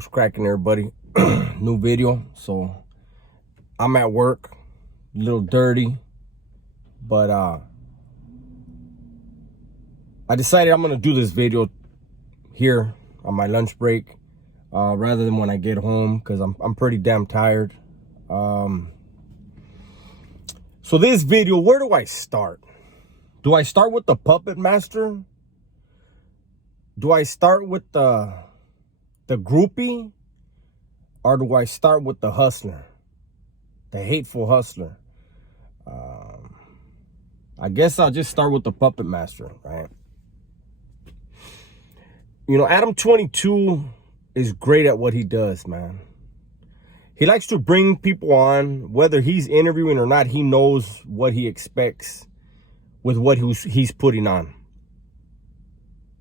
What's cracking, everybody? New video. So I'm at work, a little dirty, but I decided I'm gonna do this video here on my lunch break rather than when I get home, because I'm pretty damn tired. So this video, where do I start? Do I start with the puppet master? Do I start with the groupie? Or do I start with the hustler? The hateful hustler? I guess I'll just start with the puppet master, right? You know, Adam22 is great at what he does, man. He likes to bring people on, whether he's interviewing or not. He knows what he expects with what he's putting on,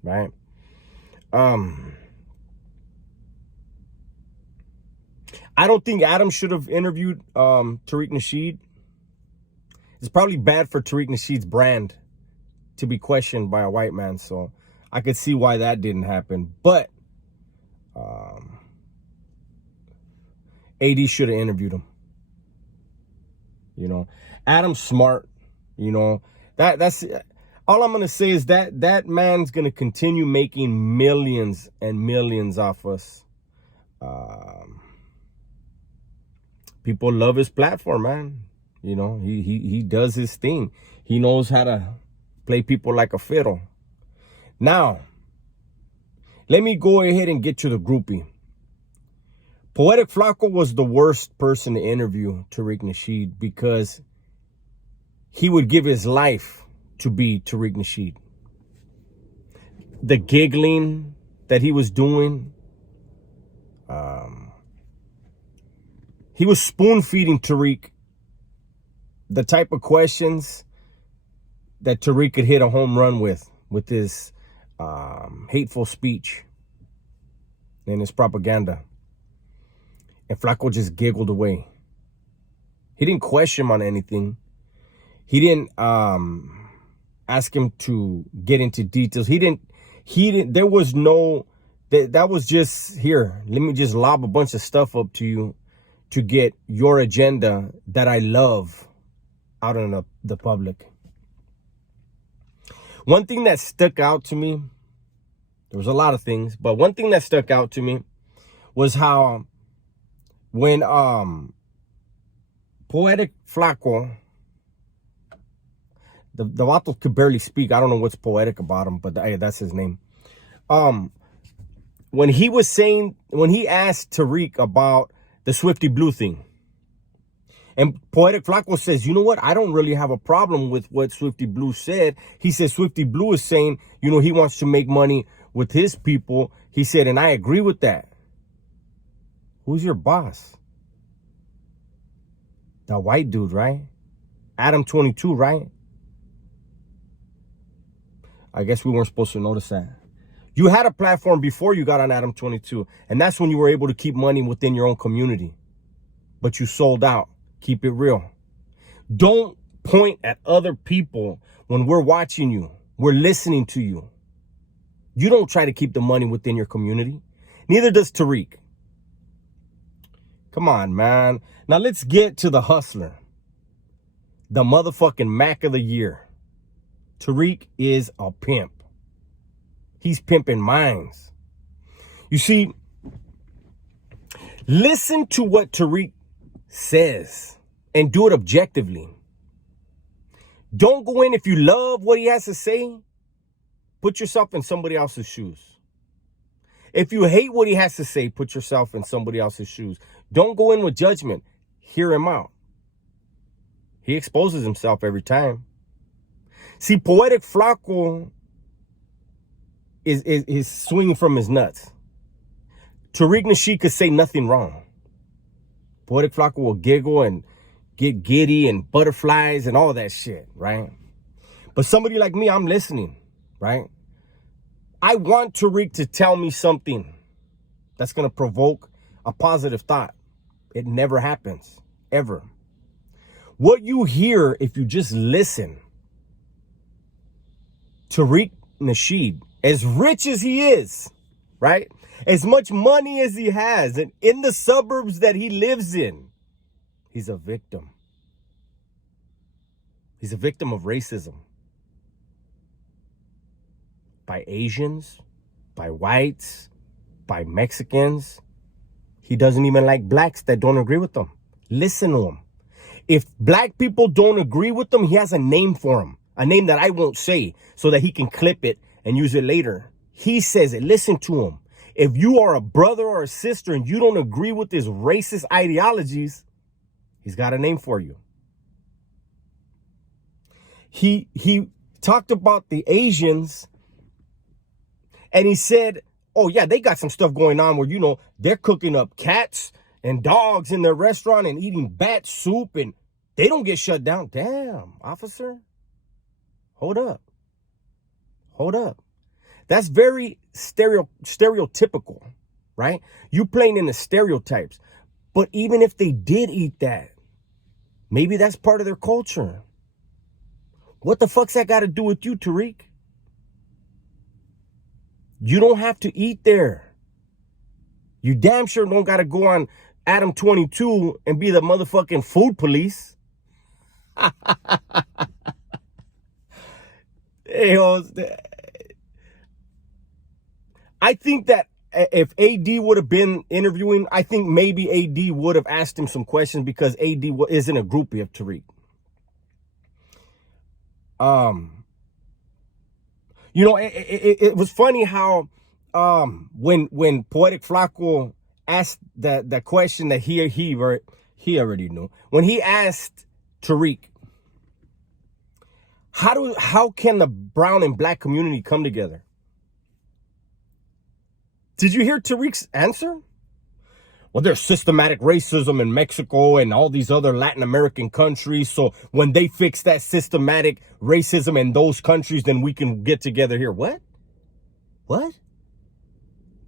right? I don't think Adam should have interviewed Tariq Nasheed. It's probably bad for Tariq Nasheed's brand to be questioned by a white man, so I could see why that didn't happen. But AD should have interviewed him. You know, Adam's smart. You know, that's all I'm gonna say is that man's gonna continue making millions and millions off us. People love his platform, man. You know, he does his thing. He knows how to play people like a fiddle. Now, let me go ahead and get to the groupie. Poetic Flako was the worst person to interview Tariq Nasheed, because he would give his life to be Tariq Nasheed. The giggling that he was doing, he was spoon-feeding Tariq the type of questions that Tariq could hit a home run with his hateful speech and his propaganda. And Flako just giggled away. He didn't question him on anything. He didn't ask him to get into details. He didn't, there was no, that was just, here, let me just lob a bunch of stuff up to you to get your agenda that I love out in the public. One thing that stuck out to me, there was a lot of things, but one thing that stuck out to me was how when Poetic Flako, the vato could barely speak. I don't know what's poetic about him, but that's his name. When he asked Tariq about the Swifty Blue thing, and Poetic Flako says, you know what? I don't really have a problem with what Swifty Blue said. He says Swifty Blue is saying, you know, he wants to make money with his people. He said, and I agree with that. Who's your boss? The white dude, right? Adam22, right? I guess we weren't supposed to notice that. You had a platform before you got on Adam22, and that's when you were able to keep money within your own community. But you sold out. Keep it real. Don't point at other people when we're watching you. We're listening to you. You don't try to keep the money within your community. Neither does Tariq. Come on, man. Now let's get to the hustler. The motherfucking Mac of the year. Tariq is a pimp. He's pimping minds. You see, listen to what Tariq says and do it objectively. Don't go in, if you love what he has to say, put yourself in somebody else's shoes. If you hate what he has to say, put yourself in somebody else's shoes. Don't go in with judgment. Hear him out. He exposes himself every time. See, Poetic Flako is swinging from his nuts. Tariq Nasheed could say nothing wrong. Poetic Flako will giggle and get giddy and butterflies and all that shit, right? But somebody like me, I'm listening, right? I want Tariq to tell me something that's going to provoke a positive thought. It never happens, ever. What you hear, if you just listen, Tariq Nasheed, as rich as he is, right? As much money as he has, and in the suburbs that he lives in, he's a victim. He's a victim of racism. By Asians, by whites, by Mexicans. He doesn't even like blacks that don't agree with him. Listen to him. If black people don't agree with him, he has a name for him. A name that I won't say so that he can clip it and use it later. He says it. Listen to him. If you are a brother or a sister and you don't agree with his racist ideologies, he's got a name for you. He talked about the Asians, and he said, oh yeah, they got some stuff going on where, you know, they're cooking up cats and dogs in their restaurant and eating bat soup, and they don't get shut down. Damn, officer. Hold up. Hold up. That's very stereotypical, right? You playing in the stereotypes. But even if they did eat that, maybe that's part of their culture. What the fuck's that got to do with you, Tariq? You don't have to eat there. You damn sure don't got to go on Adam22 and be the motherfucking food police. Hey, I think that if AD would have been interviewing, I think maybe AD would have asked him some questions, because AD isn't a groupie of Tariq. You know, it was funny how when Poetic Flako asked that question that he already knew, when he asked Tariq, how can the brown and black community come together? Did you hear Tariq's answer? Well, there's systematic racism in Mexico and all these other Latin American countries. So when they fix that systematic racism in those countries, then we can get together here. What? What?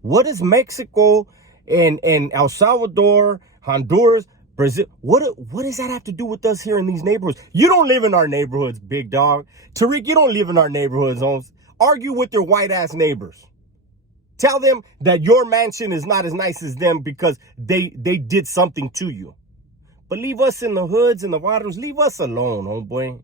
What is Mexico and El Salvador, Honduras, Brazil? What does that have to do with us here in these neighborhoods? You don't live in our neighborhoods, big dog. Tariq, you don't live in our neighborhoods, Holmes. Argue with your white ass neighbors. Tell them that your mansion is not as nice as them because they did something to you. But leave us in the hoods and the waters. Leave us alone, homeboy.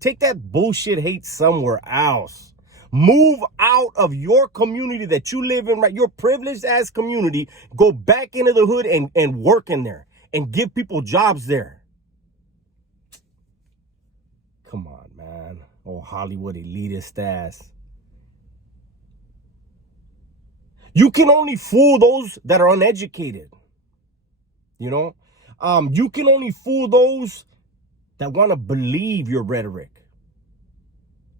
Take that bullshit hate somewhere else. Move out of your community that you live in, right? Your privileged ass community. Go back into the hood and work in there and give people jobs there. Come on, man. Oh, Hollywood elitist ass. You can only fool those that are uneducated. You know, you can only fool those that want to believe your rhetoric.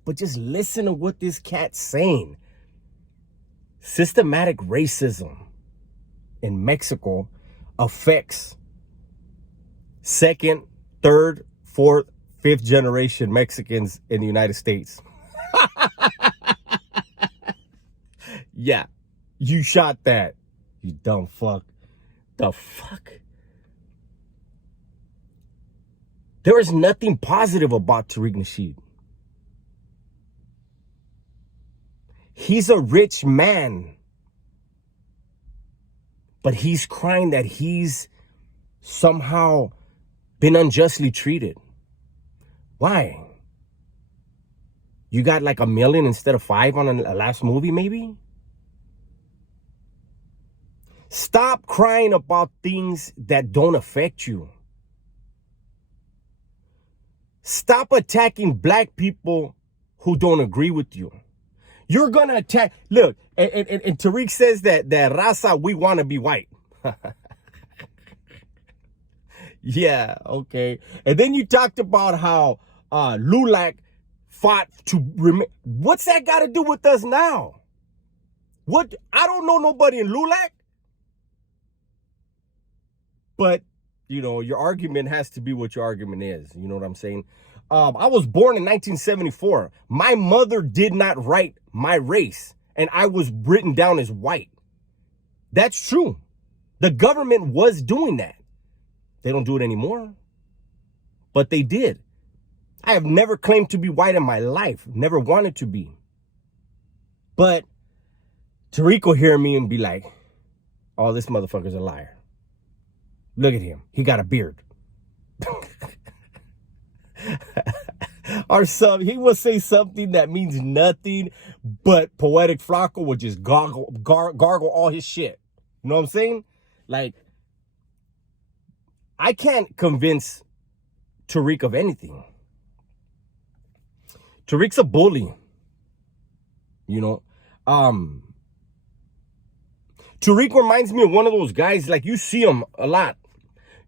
But just listen to what this cat's saying. Systematic racism in Mexico affects second, third, fourth, fifth generation Mexicans in the United States. Yeah. You shot that, you dumb fuck. The fuck? There is nothing positive about Tariq Nasheed. He's a rich man, but he's crying that he's somehow been unjustly treated. Why? You got like 1 million instead of 5 on a last movie, maybe? Stop crying about things that don't affect you. Stop attacking black people who don't agree with you. You're going to attack. Look, and Tariq says that raza, we want to be white. Yeah, okay. And then you talked about how Lulac fought to what's that got to do with us now? What? I don't know nobody in Lulac. But, you know, your argument has to be what your argument is. You know what I'm saying? I was born in 1974. My mother did not write my race, and I was written down as white. That's true. The government was doing that. They don't do it anymore. But they did. I have never claimed to be white in my life. Never wanted to be. But Tariq will hear me and be like, oh, this motherfucker's a liar. Look at him. He got a beard. Or he will say something that means nothing, but Poetic Flako will just gargle all his shit. You know what I'm saying? Like, I can't convince Tariq of anything. Tariq's a bully. You know? Tariq reminds me of one of those guys, like you see him a lot.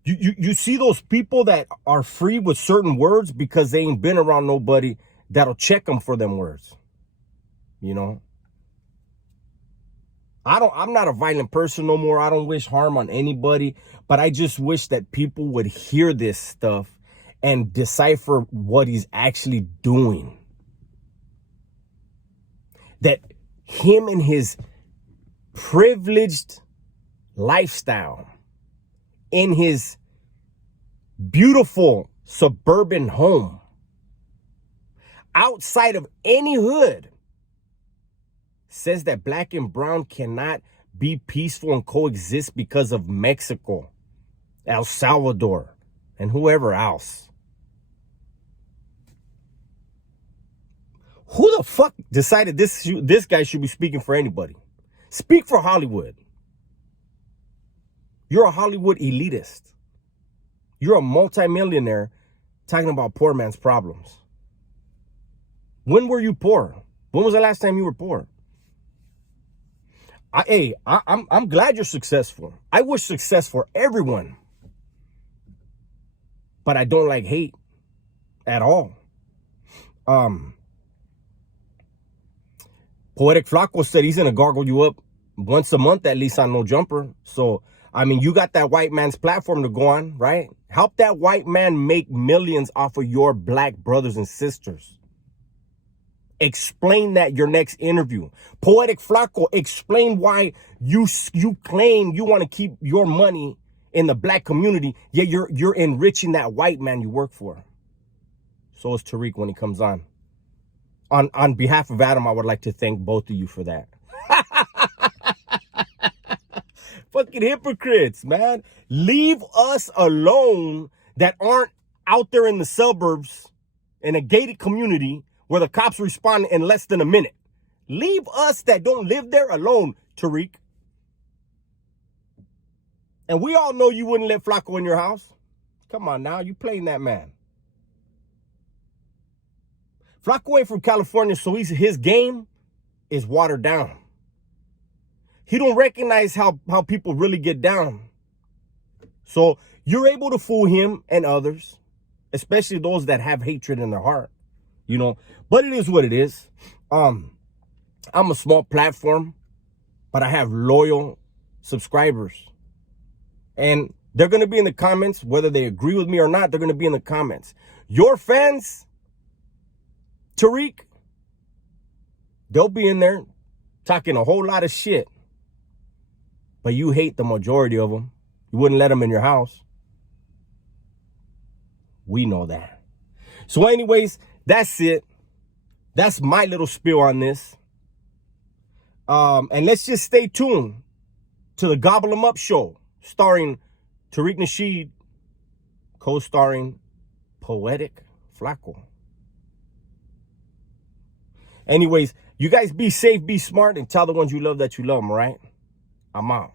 You see those people that are free with certain words because they ain't been around nobody that'll check them for them words. You know? I'm not a violent person no more. I don't wish harm on anybody, but I just wish that people would hear this stuff and decipher what he's actually doing. That him and his privileged lifestyle in his beautiful suburban home outside of any hood says that black and brown cannot be peaceful and coexist because of Mexico, El Salvador, and whoever else. Who the fuck decided this guy should be speaking for anybody? Speak for Hollywood. You're a Hollywood elitist. You're a multimillionaire talking about poor man's problems. When were you poor? When was the last time you were poor? I'm glad you're successful. I wish success for everyone. But I don't like hate at all. Poetic Flako said he's gonna gargle you up once a month at least on No Jumper. So, I mean, you got that white man's platform to go on, right? Help that white man make millions off of your black brothers and sisters. Explain that your next interview. Poetic Flako, explain why you claim you want to keep your money in the black community, yet you're enriching that white man you work for. So is Tariq when he comes on. On behalf of Adam, I would like to thank both of you for that. Fucking hypocrites, man. Leave us alone that aren't out there in the suburbs in a gated community where the cops respond in less than a minute. Leave us that don't live there alone, Tariq. And we all know you wouldn't let Flako in your house. Come on now, you playing that man. Flako ain't from California, so his game is watered down. He don't recognize how people really get down. So you're able to fool him and others, especially those that have hatred in their heart, you know. But it is what it is. I'm a small platform, but I have loyal subscribers. And they're going to be in the comments, whether they agree with me or not, they're going to be in the comments. Your fans, Tariq, they'll be in there talking a whole lot of shit. But you hate the majority of them. You wouldn't let them in your house. We know that. So anyways, that's it. That's my little spiel on this. And let's just stay tuned to the Gobble 'em Up show, starring Tariq Nasheed, co-starring Poetic Flako. Anyways, you guys be safe, be smart, and tell the ones you love that you love them, all right? I'm out.